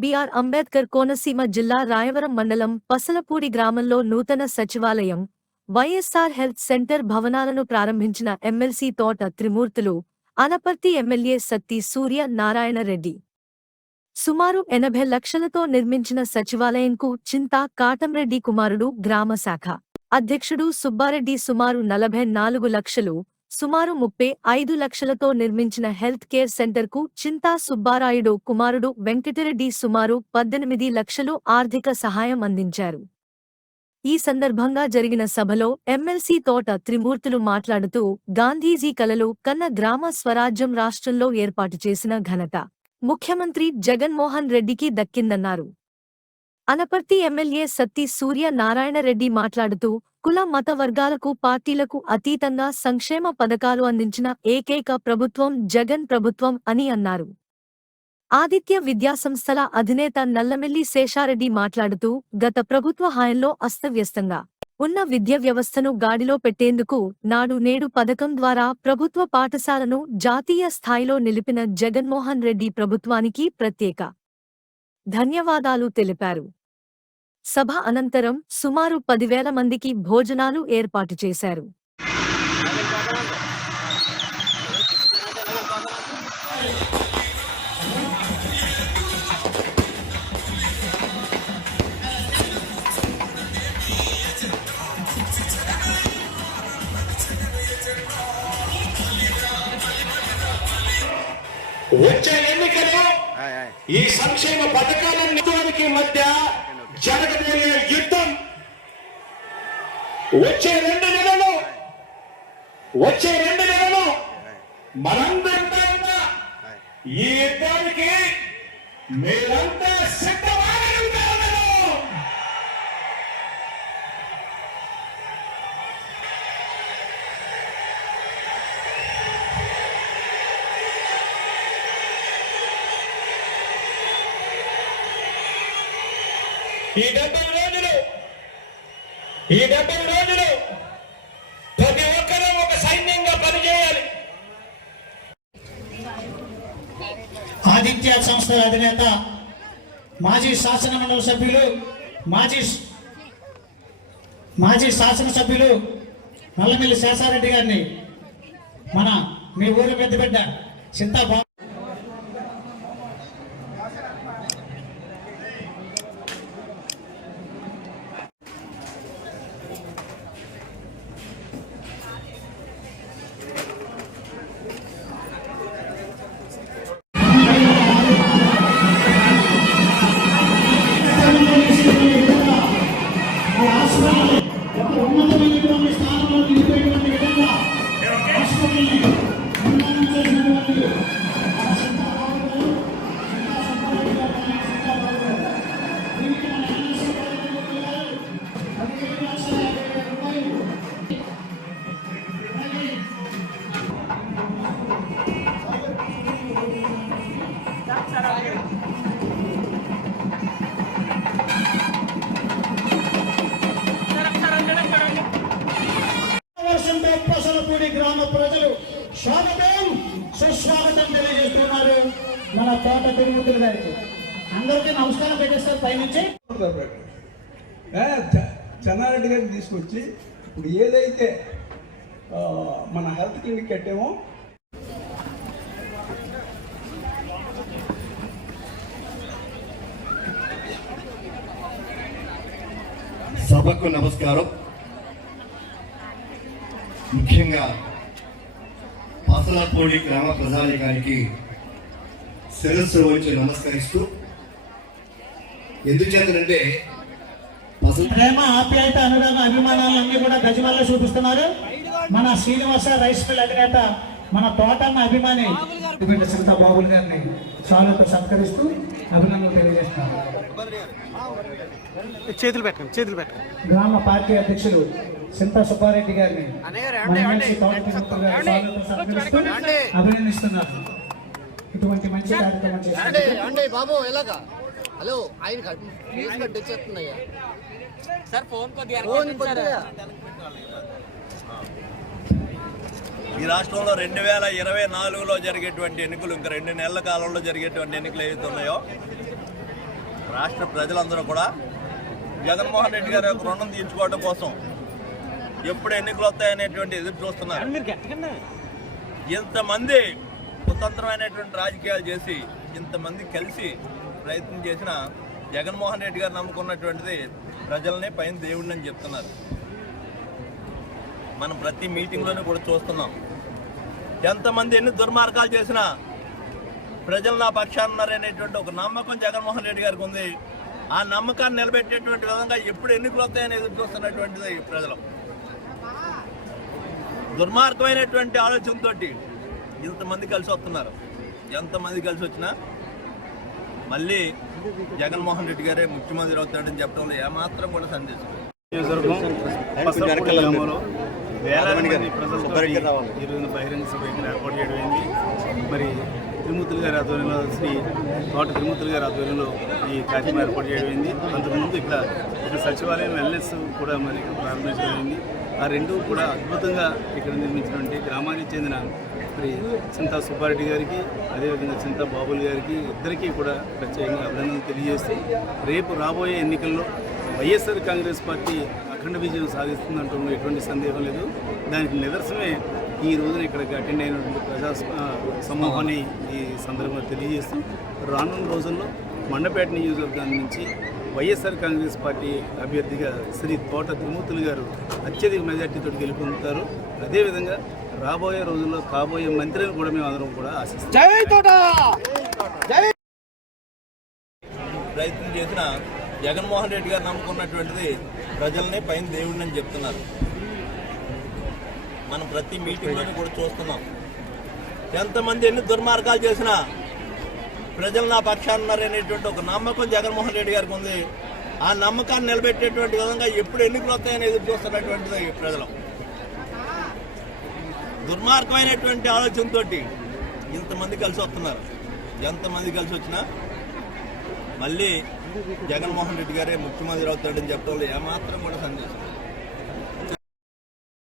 BR Ambedkar Konaseema జిల్లా రాయవరం మండలం పసలపూడి గ్రామంలో నూతన సచివాలయం వైఎస్సార్ హెల్త్ సెంటర్ భవనాలను ప్రారంభించిన ఎమ్మెల్సీ తోట త్రిమూర్తులు అనపర్తి ఎమ్మెల్యే సత్తి సూర్య నారాయణ రెడ్డి. సుమారు ఎనభై లక్షలతో నిర్మించిన సచివాలయంకు చింతా కాటంరెడ్డి కుమారుడు గ్రామ శాఖ అధ్యక్షుడు సుబ్బారెడ్డి సుమారు నలభై నాలుగు లక్షలు సుమారు ముప్పై ఐదు లక్షలతో నిర్మించిన హెల్త్ కేర్ సెంటర్కు చింతా సుబ్బారాయుడు కుమారుడు వెంకటరెడ్డి సుమారు పద్దెనిమిది లక్షలు ఆర్థిక సహాయం అందించారు. ఈ సందర్భంగా జరిగిన సభలో ఎమ్మెల్సీ తోట త్రిమూర్తులు మాట్లాడుతూ గాంధీజీ కలలు కన్న గ్రామ స్వరాజ్యం రాష్ట్రంలో ఏర్పాటు చేసిన ఘనత ముఖ్యమంత్రి జగన్మోహన్ రెడ్డికి దక్కిందన్నారు. అనపర్తి ఎమ్మెల్యే సత్తి సూర్య నారాయణ రెడ్డి మాట్లాడుతూ కుల మత వర్గాలకు పార్టీలకు అతీతంగా సంక్షేమ పథకాలు అందించిన ఏకైక ప్రభుత్వం జగన్ ప్రభుత్వం అని అన్నారు. ఆదిత్య విద్యాసంస్థల అధినేత నల్లమెల్లి శేషారెడ్డి మాట్లాడుతూ గత ప్రభుత్వ హాయంలో అస్తవ్యస్తంగా ఉన్న విద్య వ్యవస్థను గాడిలో పెట్టేందుకు నాడు నేడు పథకం ద్వారా ప్రభుత్వ పాఠశాలను జాతీయ స్థాయిలో నిలిపిన జగన్మోహన్ రెడ్డి ప్రభుత్వానికి ప్రత్యేక ధన్యవాదాలు తెలిపారు. సభ అనంతరం సుమారు పదివేల మందికి భోజనాలు ఏర్పాటు చేశారు. వచ్చే ఎన్నికలు ఈ సంక్షేమ పథకాలన్నిటికి మధ్య జరగబోయే యుద్ధం వచ్చే రెండు నెలలు వచ్చే రెండు నెలలు మనందరం ఈ యుద్ధానికి మీరంతా సిద్ధమా? ఈ డెబ్బై రోజులు. ఈ డెబ్బై రోజులు. ప్రతి ఒక్కరూ ఒక సైన్యంగా పనిచేయాలి. ఆదిత్య సంస్థల అధినేత మాజీ శాసనమండలి సభ్యులు మాజీ మాజీ శాసనసభ్యులు నల్లమిల్లి శేషారెడ్డి గారిని మన మీ ఊరి పెద్ద బిడ్డ చింతా మన తోట తిరుగుతుల గారికి. అందరికీ నమస్కారం పెట్టేస్తారు పైనుంచి. చెన్నారెడ్డి గారిని తీసుకొచ్చి ఇప్పుడు ఏదైతే మన హెల్త్ క్లినిక్ కట్టామో సభకు నమస్కారం. ముఖ్యంగా పాసలాపూడి గ్రామ ప్రజానికానికి శిరస్సు వచ్చి నమస్కరిస్తూ ఎందుచేతనంటే ప్రేమ ఆప్యాయత అనురాగ అభిమానాలన్నీ కూడా గజమాల్లో చూపిస్తున్నారు. మన శ్రీనివాస రైస్ మిల్ అధినేత మన తోటన్న అభిమాని బిడ్డ సింత బాబుల్ గారిని సాలుతో సత్కరిస్తూ అభినందనలు తెలియజేస్తున్నారు. చేతులు పెట్టండి చేతులు పెట్టండి గ్రామ పార్టీ అధ్యక్షులు సింతా సుబ్బారెడ్డి గారిని అభినందిస్తున్నారు. ఇటువంటి మంచి అండి బాబు ఎలాగా? హలో ఆయన సార్ ఫోన్ కొద్దిగా ఈ రాష్ట్రంలో రెండు వేల ఇరవై నాలుగులో జరిగేటువంటి ఎన్నికలు ఇంకా రెండు నెలల కాలంలో జరిగేటువంటి ఎన్నికలు ఏవైతే ఉన్నాయో రాష్ట్ర ప్రజలందరూ కూడా జగన్మోహన్ రెడ్డి గారి యొక్క రుణం తీర్చుకోవడం కోసం ఎప్పుడు ఎన్నికలు వస్తాయనేటువంటి ఎదురు చూస్తున్నారు. ఇంతమంది స్వతంత్రమైనటువంటి రాజకీయాలు చేసి ఇంతమంది కలిసి ప్రయత్నం చేసిన జగన్మోహన్ రెడ్డి గారు నమ్ముకున్నటువంటిది ప్రజల్ని పైన దేవుడిని అని చెప్తున్నారు. మనం ప్రతి మీటింగ్లోనే కూడా చూస్తున్నాం. ఎంతమంది ఎన్ని దుర్మార్గాలు చేసినా ప్రజలు నా పక్షాన ఉన్నారనేటువంటి ఒక నమ్మకం జగన్మోహన్ రెడ్డి గారికి ఉంది. ఆ నమ్మకాన్ని నిలబెట్టేటువంటి విధంగా ఎప్పుడు ఎన్నికలు వస్తాయని ఎదురు చూస్తున్నటువంటిది ప్రజలు. దుర్మార్గమైనటువంటి ఆలోచనతోటి ఇంతమంది కలిసి వస్తున్నారు. ఎంతమంది కలిసి వచ్చినా మళ్ళీ జగన్మోహన్ రెడ్డి గారే ముఖ్యమంత్రి అవుతాడని చెప్పడంలో ఏమాత్రం కూడా సందేశం లేదు. నియోజకవర్గం పసరపూడి గ్రామంలో వేలాది మంది ప్రజలతో ఈ రోజున బహిరంగ సభ ఇక్కడ ఏర్పాటు చేయడం అయింది. మరి తిరుమూర్తులు గారి ఆధ్వర్యంలో శ్రీ తోట తిరుమూర్తులు గారి ఆధ్వర్యంలో ఈ కార్యక్రమం ఏర్పాటు చేయడం అయింది. అంతకుముందు ఇక్కడ ఒక సచివాలయం వెల్నెస్ కూడా మరి ఇక్కడ ప్రారంభించడం ఆ రెండు కూడా అద్భుతంగా ఇక్కడ నిర్మించినటువంటి గ్రామానికి చెందిన మరి చింతా సుబ్బారెడ్డి గారికి అదేవిధంగా చింతా బాబుల్ గారికి ఇద్దరికీ కూడా ప్రత్యేకంగా అభినందనలు తెలియజేస్తూ రేపు రాబోయే ఎన్నికల్లో వైఎస్ఆర్ కాంగ్రెస్ పార్టీ అఖండ విజయం సాధిస్తుందంటూ ఎటువంటి సందేహం లేదు. దానికి నిదర్శనమే ఈ రోజున ఇక్కడికి అటెండ్ అయినటువంటి ప్రజా సమూహాన్ని ఈ సందర్భంగా తెలియజేస్తూ రానున్న రోజుల్లో మండపేట నియోజకవర్గం నుంచి వైఎస్ఆర్ కాంగ్రెస్ పార్టీ అభ్యర్థిగా శ్రీ తోట తిరుమూర్తులు గారు అత్యధిక మెజార్టీతో గెలుపొందుతారు. అదేవిధంగా రాబోయే రోజుల్లో కాబోయే మంత్రిని కూడా మేము అందరం కూడా ఆశిస్తాం ప్రయత్నం చేసిన జగన్మోహన్ రెడ్డి గారు నమ్ముకున్నటువంటిది ప్రజల్ని పైన దేవుడిని అని చెప్తున్నారు. మనం ప్రతి మీటింగ్లోనూ కూడా చూస్తున్నాం. ఎంతమంది ఎన్ని దుర్మార్గాలు చేసినా ప్రజలు నా పక్షాన ఉన్నారనేటువంటి ఒక నమ్మకం జగన్మోహన్ రెడ్డి గారికి ఉంది. ఆ నమ్మకాన్ని నిలబెట్టేటువంటి విధంగా ఎప్పుడు ఎన్నికలు వస్తాయని ఎదురు చూస్తున్నటువంటిది ప్రజలు. దుర్మార్గమైనటువంటి ఆలోచనతో ఇంతమంది కలిసి వస్తున్నారు. ఎంతమంది కలిసి వచ్చినా మళ్ళీ జగన్మోహన్ రెడ్డి గారే ముఖ్యమంత్రి అవుతాడని చెప్పడంలో ఏమాత్రం కూడా సందేశం